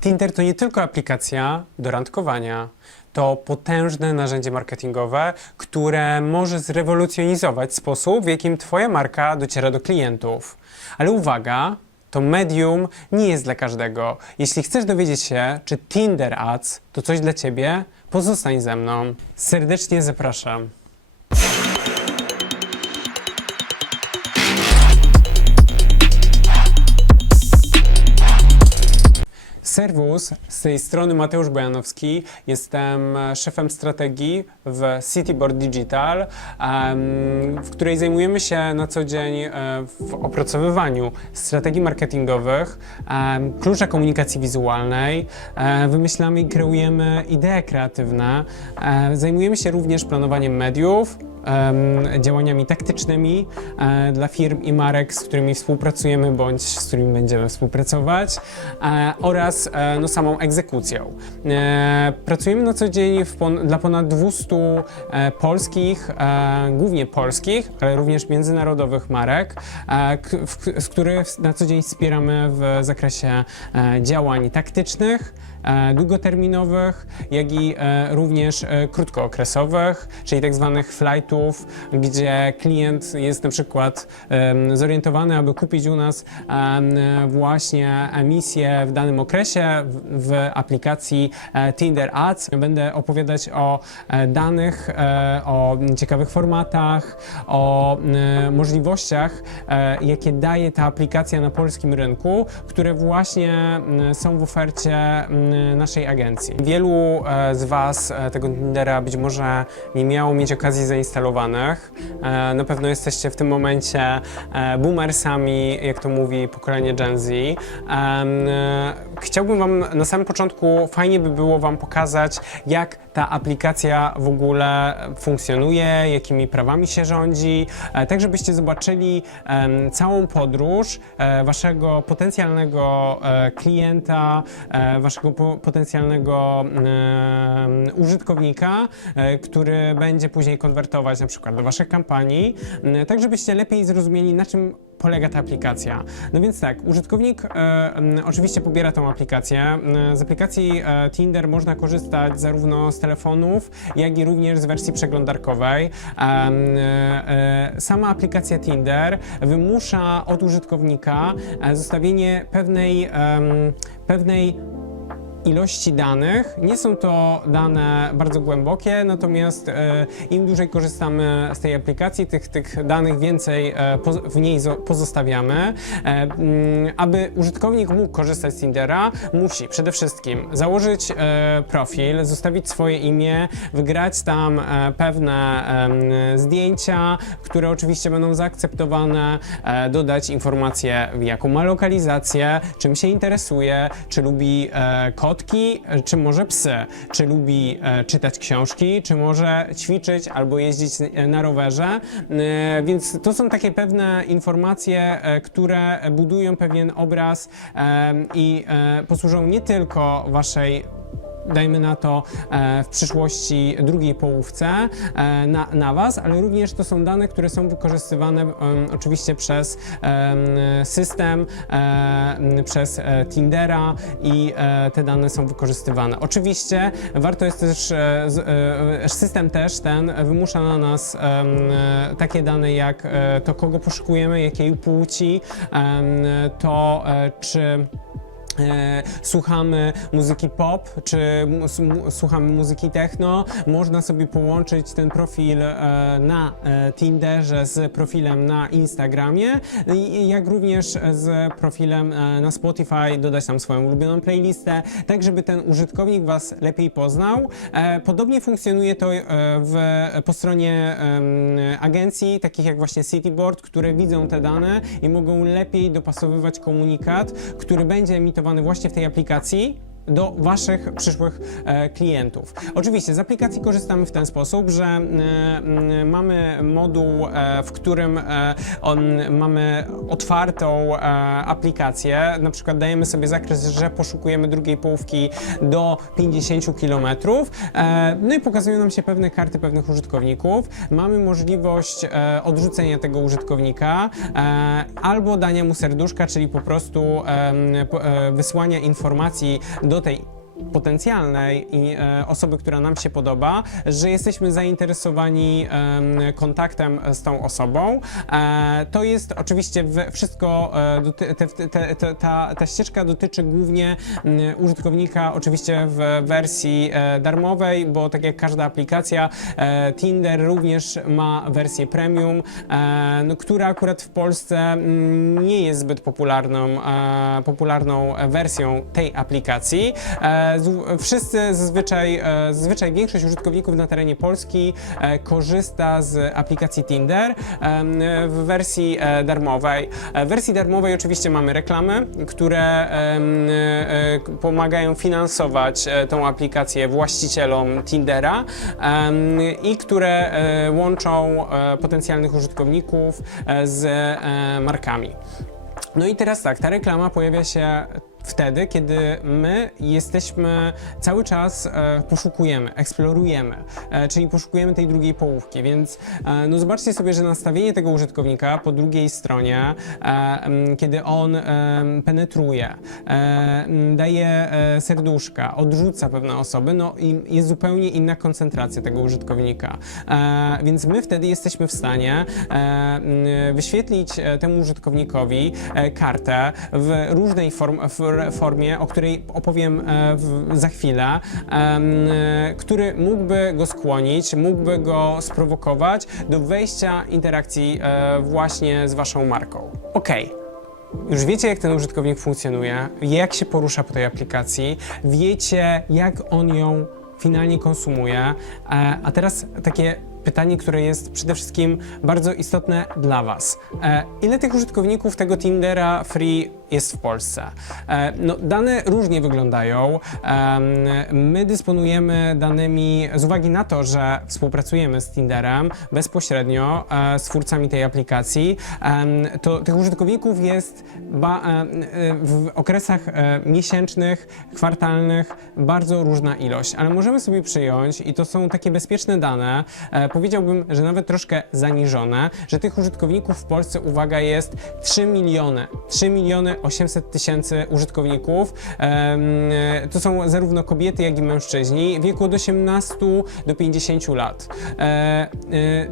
Tinder to nie tylko aplikacja do randkowania. To potężne narzędzie marketingowe, które może zrewolucjonizować sposób, w jakim Twoja marka dociera do klientów. Ale uwaga, to medium nie jest dla każdego. Jeśli chcesz dowiedzieć się, czy Tinder Ads to coś dla Ciebie, pozostań ze mną. Serdecznie zapraszam. Serwus, z tej strony Mateusz Bojanowski. Jestem e, szefem strategii w Cityboard Digital, w której zajmujemy się na co dzień e, w opracowywaniu strategii marketingowych, klucza komunikacji wizualnej. E, Wymyślamy i kreujemy idee kreatywne. Zajmujemy się również planowaniem mediów, działaniami taktycznymi e, dla firm i marek, z którymi współpracujemy bądź z którymi będziemy współpracować e, oraz e, no, samą egzekucją. Pracujemy na co dzień pon- dla ponad 200 e, polskich, głównie polskich, ale również międzynarodowych marek, z których na co dzień wspieramy w zakresie działań taktycznych, długoterminowych, jak i e, również e, krótkookresowych, czyli tak zwanych flightów, gdzie klient jest na przykład zorientowany, aby kupić u nas właśnie emisję w danym okresie w, aplikacji e, Tinder Ads. Będę opowiadać o e, danych, e, o ciekawych formatach, o e, możliwościach, e, jakie daje ta aplikacja na polskim rynku, które właśnie są w ofercie naszej agencji. Wielu e, z Was e, tego Tindera być może nie miało mieć okazji zainstalowanych. E, Na pewno jesteście w tym momencie boomersami, jak to mówi pokolenie Gen Z. Chciałbym Wam na samym początku, fajnie by było Wam pokazać, jak ta aplikacja w ogóle funkcjonuje, jakimi prawami się rządzi, tak żebyście zobaczyli całą podróż Waszego potencjalnego klienta, Waszego po, potencjalnego użytkownika, e, który będzie później konwertować na przykład do Waszych kampanii, tak żebyście lepiej zrozumieli, na czym polega ta aplikacja. No więc tak, użytkownik e, oczywiście pobiera tą aplikację. Z aplikacji e, Tinder można korzystać zarówno z telefonów, jak i również z wersji przeglądarkowej. Em, e, e, sama aplikacja Tinder wymusza od użytkownika e, zostawienie pewnej, em, pewnej ilości danych. Nie są to dane bardzo głębokie, natomiast e, im dłużej korzystamy z tej aplikacji, tych, tych danych więcej e, w niej zo, pozostawiamy. E, mm, aby użytkownik mógł korzystać z Tindera, musi przede wszystkim założyć profil, zostawić swoje imię, wygrać tam pewne zdjęcia, które oczywiście będą zaakceptowane, dodać informacje, jaką ma lokalizację, czym się interesuje, czy lubi e, kotki, czy może psy, czy lubi e, czytać książki, czy może ćwiczyć albo jeździć e, na rowerze. E, więc to są takie pewne informacje, które budują pewien obraz i posłużą nie tylko waszej dajmy na to e, w przyszłości drugiej połówce e, na, na Was, ale również to są dane, które są wykorzystywane oczywiście przez em, system, em, przez e, Tindera i e, te dane są wykorzystywane. Oczywiście warto jest też, e, e, system też ten wymusza na nas e, takie dane jak e, to, kogo poszukujemy, jakiej płci, to e, czy E, słuchamy muzyki pop, czy słuchamy muzyki techno, można sobie połączyć ten profil e, na e, Tinderze z profilem na Instagramie, jak również z profilem e, na Spotify, dodać tam swoją ulubioną playlistę, tak żeby ten użytkownik Was lepiej poznał. E, podobnie funkcjonuje to e, w, po stronie agencji, takich jak właśnie Cityboard, które widzą te dane i mogą lepiej dopasowywać komunikat, który będzie emitowany właśnie w tej aplikacji do Waszych przyszłych e, klientów. Oczywiście z aplikacji korzystamy w ten sposób, że e, mamy moduł, e, w którym mamy otwartą aplikację, na przykład dajemy sobie zakres, że poszukujemy drugiej połówki do 50 km, no i pokazują nam się pewne karty pewnych użytkowników. Mamy możliwość odrzucenia tego użytkownika albo dania mu serduszka, czyli po prostu wysłania informacji do tej potencjalnej i, e, osoby, która nam się podoba, że jesteśmy zainteresowani em, kontaktem z tą osobą. E, to jest oczywiście wszystko, e, te, te, te, ta, ta ścieżka dotyczy głównie m, użytkownika, oczywiście w wersji e, darmowej, bo tak jak każda aplikacja, e, Tinder również ma wersję premium, e, no, która akurat w Polsce mm, nie jest zbyt popularną, e, popularną wersją tej aplikacji. E, wszyscy zazwyczaj, e, zazwyczaj większość użytkowników na terenie Polski e, korzysta z aplikacji Tinder w wersji e, darmowej. W wersji darmowej oczywiście mamy reklamy, które pomagają finansować tą aplikację właścicielom Tindera i które łączą potencjalnych użytkowników z markami. No i teraz tak, ta reklama pojawia się wtedy, kiedy my jesteśmy cały czas e, poszukujemy, eksplorujemy, e, czyli poszukujemy tej drugiej połówki, więc e, no zobaczcie sobie, że nastawienie tego użytkownika po drugiej stronie, kiedy on penetruje, daje serduszka, odrzuca pewne osoby, no i jest zupełnie inna koncentracja tego użytkownika. Więc my wtedy jesteśmy w stanie wyświetlić temu użytkownikowi kartę w różnej form, w r- formie, o której opowiem e, za chwilę, e, który mógłby go skłonić, mógłby go sprowokować do wejścia interakcji e, właśnie z waszą marką. Okej. Już wiecie, jak ten użytkownik funkcjonuje, jak się porusza po tej aplikacji, wiecie, jak on ją finalnie konsumuje. A teraz takie pytanie, które jest przede wszystkim bardzo istotne dla Was. E, Ile tych użytkowników tego Tindera Free jest w Polsce? E, No, dane różnie wyglądają. Em, My dysponujemy danymi z uwagi na to, że współpracujemy z Tinderem bezpośrednio e, z twórcami tej aplikacji. em, To tych użytkowników jest ba, e, e, w okresach e, miesięcznych, kwartalnych bardzo różna ilość, ale możemy sobie przyjąć, i to są takie bezpieczne dane, e, powiedziałbym, że nawet troszkę zaniżone, że tych użytkowników w Polsce, uwaga, jest 3 miliony. 3 miliony 800 tysięcy użytkowników. E, To są zarówno kobiety, jak i mężczyźni w wieku od 18 do 50 lat. E, e,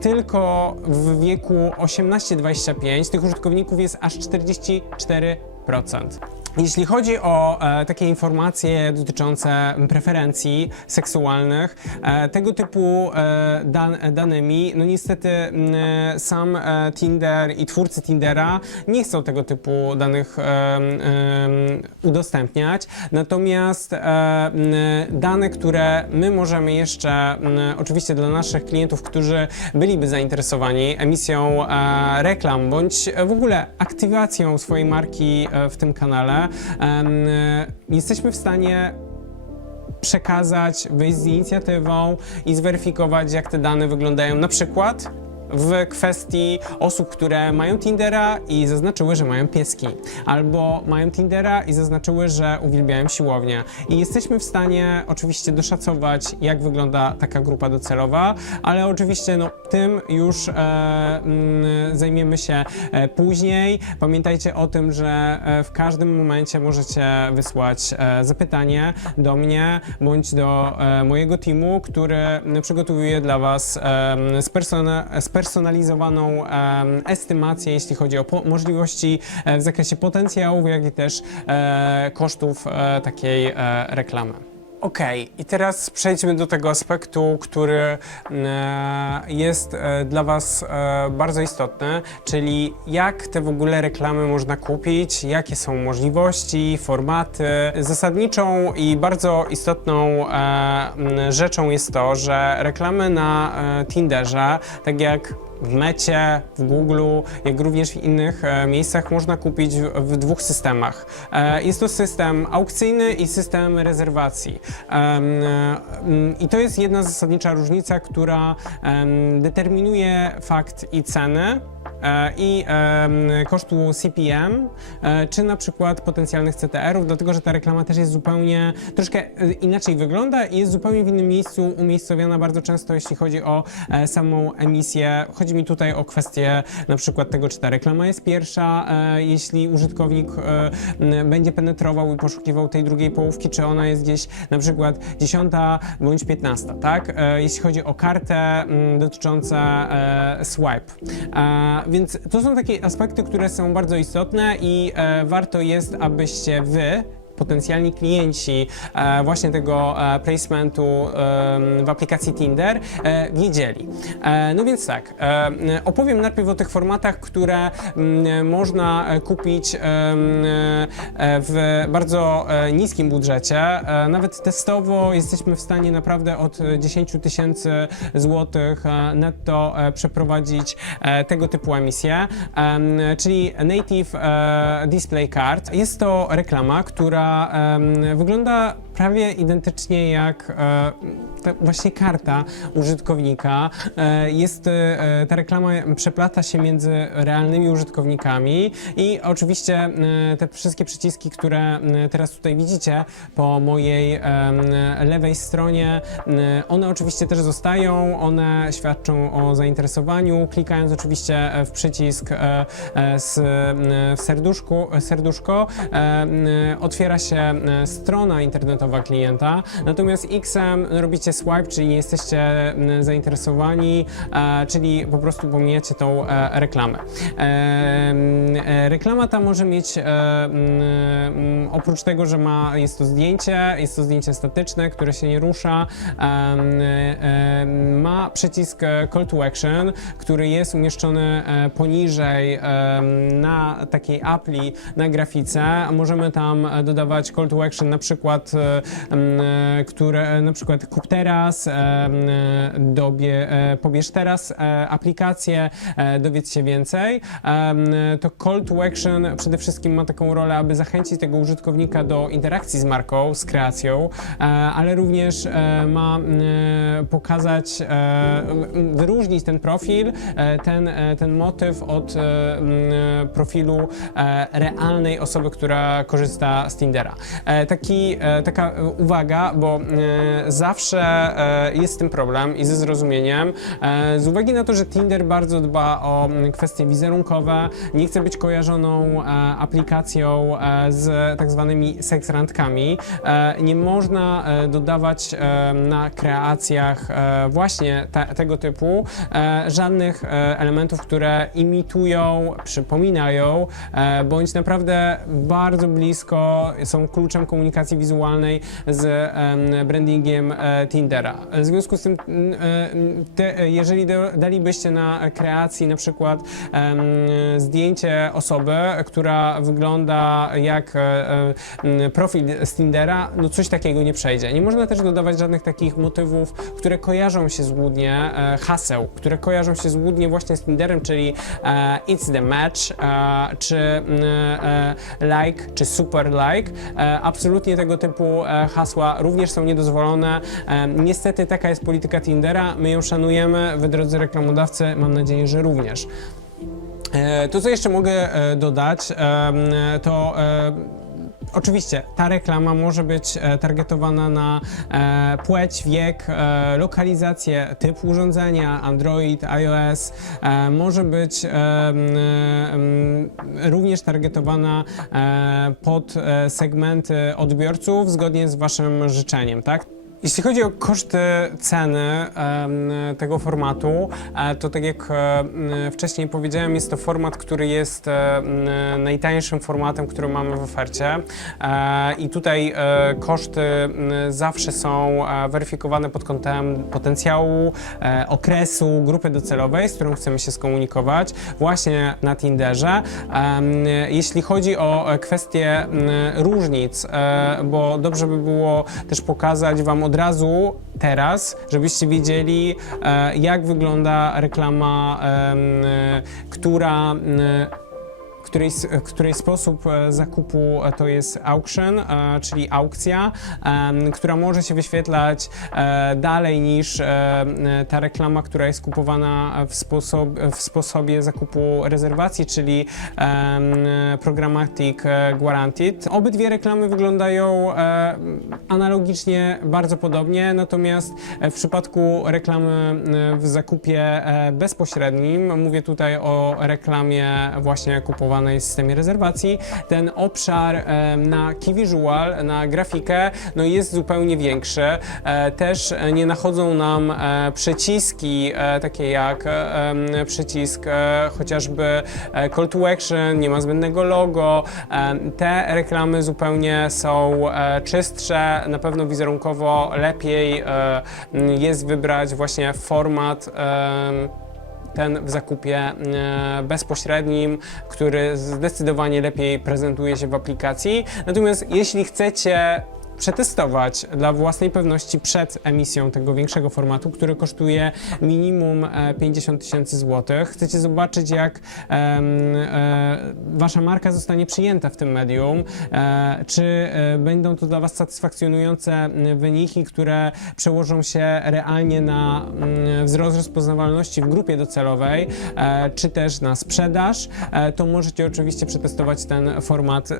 Tylko w wieku 18-25 tych użytkowników jest aż 44%. Jeśli chodzi o e, takie informacje dotyczące preferencji seksualnych, e, tego typu e, dan, danymi, no niestety m, e, sam e, Tinder i twórcy Tindera nie chcą tego typu danych em, udostępniać. Natomiast e, dane, które my możemy jeszcze, oczywiście dla naszych klientów, którzy byliby zainteresowani emisją e, reklam bądź w ogóle aktywacją swojej marki e, w tym kanale, jesteśmy w stanie przekazać, wyjść z inicjatywą i zweryfikować, jak te dane wyglądają. Na przykład w kwestii osób, które mają Tindera i zaznaczyły, że mają pieski, albo mają Tindera i zaznaczyły, że uwielbiają siłownię. I jesteśmy w stanie oczywiście doszacować, jak wygląda taka grupa docelowa, ale oczywiście no, tym już e, mm, zajmiemy się e, później. Pamiętajcie o tym, że e, w każdym momencie możecie wysłać e, zapytanie do mnie bądź do e, mojego teamu, który m, przygotowuje dla Was em, spersona, spersonalizowaną estymację, jeśli chodzi o możliwości e, w zakresie potencjałów, jak i też e, kosztów e, takiej reklamy. Okej, i teraz przejdźmy do tego aspektu, który e, jest e, dla Was e, bardzo istotny, czyli jak te w ogóle reklamy można kupić, jakie są możliwości, formaty. Zasadniczą i bardzo istotną rzeczą jest to, że reklamy na Tinderze, tak jak w Mecie, w Google, jak również w innych e, miejscach można kupić w, dwóch systemach. E, jest to system aukcyjny i system rezerwacji. E, mm, I to jest jedna zasadnicza różnica, która determinuje fakt i cenę i em, kosztu CPM, e, czy na przykład potencjalnych CTR-ów, dlatego że ta reklama też jest zupełnie, troszkę e, inaczej wygląda i jest zupełnie w innym miejscu umiejscowiona bardzo często, jeśli chodzi o e, samą emisję. Chodzi mi tutaj o kwestię na przykład tego, czy ta reklama jest pierwsza, e, jeśli użytkownik e, będzie penetrował i poszukiwał tej drugiej połówki, czy ona jest gdzieś na przykład 10 bądź 15, tak? E, jeśli chodzi o kartę dotyczące e, swipe. Więc to są takie aspekty, które są bardzo istotne i e, warto jest, abyście wy potencjalni klienci e, właśnie tego e, placementu em, w aplikacji Tinder e, wiedzieli. No więc tak, opowiem najpierw o tych formatach, które mm, można kupić w bardzo niskim budżecie. Nawet testowo jesteśmy w stanie naprawdę od e, 10 tysięcy złotych netto przeprowadzić tego typu emisję, em, czyli Native Display Card. Jest to reklama, która wygląda prawie identycznie jak e, ta właśnie karta użytkownika. E, jest e, ta reklama przeplata się między realnymi użytkownikami i oczywiście te wszystkie przyciski, które teraz tutaj widzicie po mojej lewej stronie, one oczywiście też zostają, one świadczą o zainteresowaniu. Klikając oczywiście w przycisk z, w serduszku, serduszko, otwiera się strona internetowa klienta, natomiast X-em robicie swipe, czyli jesteście m, zainteresowani, e, czyli po prostu pomijacie tą e, reklamę. E, m, e, reklama ta może mieć e, m, m, oprócz tego, że ma, jest to zdjęcie, jest to zdjęcie statyczne, które się nie rusza, ma przycisk Call to Action, który jest umieszczony poniżej na takiej apli na grafice. Możemy tam dodawać Call to Action na przykład, które na przykład kup teraz, e, dobie, e, pobierz teraz e, aplikację, e, dowiedz się więcej. To Call to Action przede wszystkim ma taką rolę, aby zachęcić tego użytkownika do interakcji z marką, z kreacją, e, ale również e, ma e, pokazać, e, wyróżnić ten profil, e, ten, e, ten motyw od e, profilu e, realnej osoby, która korzysta z Tindera. E, Taki, e, taka e, uwaga, bo e, zawsze e, jest z tym problem i ze zrozumieniem, z uwagi na to, że Tinder bardzo dba o kwestie wizerunkowe, nie chce być kojarzoną aplikacją z tak zwanymi seksrandkami. E, nie można dodawać na kreacjach właśnie te, tego typu żadnych elementów, które imitują, przypominają, bądź naprawdę bardzo blisko są kluczem komunikacji wizualnej z em, brandingiem e, Tindera. W związku z tym, e, te, jeżeli dalibyście na kreacji na przykład zdjęcie osoby, która wygląda jak e, profil z Tindera, no coś takiego nie przejdzie. Nie można też dodawać żadnych takich motywów, które kojarzą się złudnie, haseł, które kojarzą się złudnie właśnie z Tinderem, czyli it's the match, czy like, czy super like. Absolutnie tego typu e, hasła również są niedozwolone. E, niestety taka jest polityka Tindera, my ją szanujemy, wy drodzy reklamodawcy, mam nadzieję, że również. E, To, co jeszcze mogę dodać, to Oczywiście ta reklama może być e, targetowana na e, płeć, wiek, e, lokalizację, typ urządzenia, Android, iOS. Może być również targetowana pod segmenty odbiorców zgodnie z Waszym życzeniem, tak? Jeśli chodzi o koszty ceny tego formatu, e, to tak jak e, wcześniej powiedziałem, jest to format, który jest e, najtańszym formatem, który mamy w ofercie. I tutaj koszty zawsze są weryfikowane pod kątem potencjału, okresu, grupy docelowej, z którą chcemy się skomunikować, właśnie na Tinderze. Jeśli chodzi o kwestie m, różnic, bo dobrze by było też pokazać Wam od od razu teraz, żebyście wiedzieli, e, jak wygląda reklama, e, która e, której, której sposób e, zakupu to jest auction, czyli aukcja, która może się wyświetlać e, dalej niż e, ta reklama, która jest kupowana w, sposob, w sposobie zakupu rezerwacji, czyli Programmatic Guaranteed. Obydwie reklamy wyglądają analogicznie bardzo podobnie, natomiast w przypadku reklamy w zakupie bezpośrednim, mówię tutaj o reklamie właśnie kupowanej w systemie rezerwacji, ten obszar e, na key visual, na grafikę, no jest zupełnie większy. E, Też e, nie nachodzą nam przyciski takie jak przycisk chociażby call to action, nie ma zbędnego logo. Te reklamy zupełnie są czystsze, na pewno wizerunkowo lepiej jest wybrać właśnie format ten w zakupie e, bezpośrednim, który zdecydowanie lepiej prezentuje się w aplikacji. Natomiast jeśli chcecie przetestować dla własnej pewności przed emisją tego większego formatu, który kosztuje minimum e, 50 tysięcy złotych. Chcecie zobaczyć, jak e, wasza marka zostanie przyjęta w tym medium, e, czy e, będą to dla was satysfakcjonujące wyniki, które przełożą się realnie na mm, wzrost rozpoznawalności w grupie docelowej, e, czy też na sprzedaż, e, to możecie oczywiście przetestować ten format e,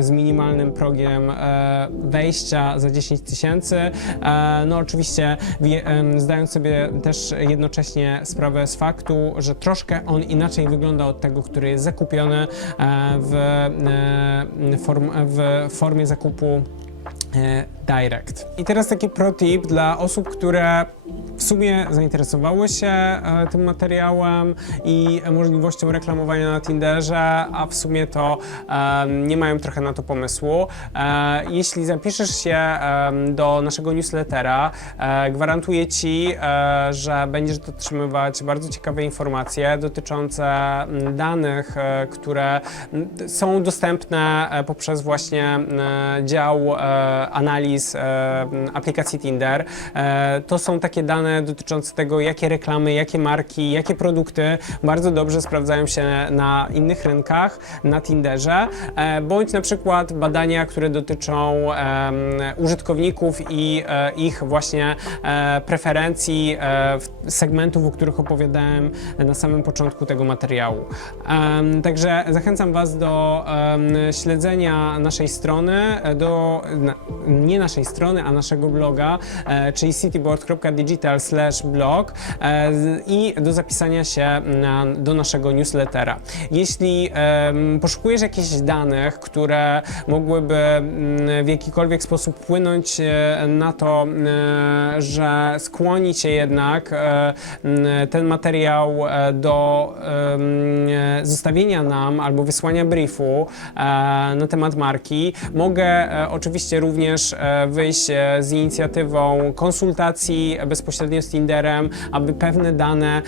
z minimalnym progiem e, wejścia za 10 tysięcy. E, No oczywiście zdając sobie też jednocześnie sprawę z faktu, że troszkę on inaczej wygląda od tego, który jest zakupiony e, w, e, form, w formie zakupu Direct. I teraz taki pro tip dla osób, które w sumie zainteresowały się e, tym materiałem i możliwością reklamowania na Tinderze, a w sumie to nie mają trochę na to pomysłu. E, jeśli zapiszesz się do naszego newslettera, e, gwarantuję Ci, że będziesz otrzymywać bardzo ciekawe informacje dotyczące danych, które są dostępne poprzez właśnie dział analiz aplikacji Tinder. E, To są takie dane dotyczące tego, jakie reklamy, jakie marki, jakie produkty bardzo dobrze sprawdzają się na innych rynkach, na Tinderze, e, bądź na przykład badania, które dotyczą użytkowników i e, ich właśnie preferencji segmentów, o których opowiadałem na samym początku tego materiału. Także zachęcam Was do śledzenia naszej strony, do, na, nie naszej strony, a naszego bloga, e, czyli cityboard.digital/blog e, i do zapisania się na, do naszego newslettera. Jeśli poszukujesz jakichś danych, które mogłyby mm, w jakikolwiek sposób wpłynąć e, na to, że skłoni Cię jednak e, m, ten materiał do zostawienia nam albo wysłania briefu na temat marki, mogę oczywiście również wyjść z inicjatywą konsultacji bezpośrednio z Tinderem, aby pewne dane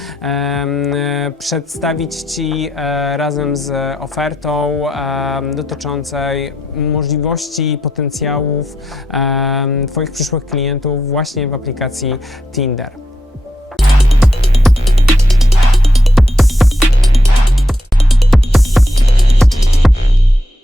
przedstawić Ci e, razem z ofertą dotyczącej możliwości, potencjałów Twoich przyszłych klientów właśnie w aplikacji Tinder.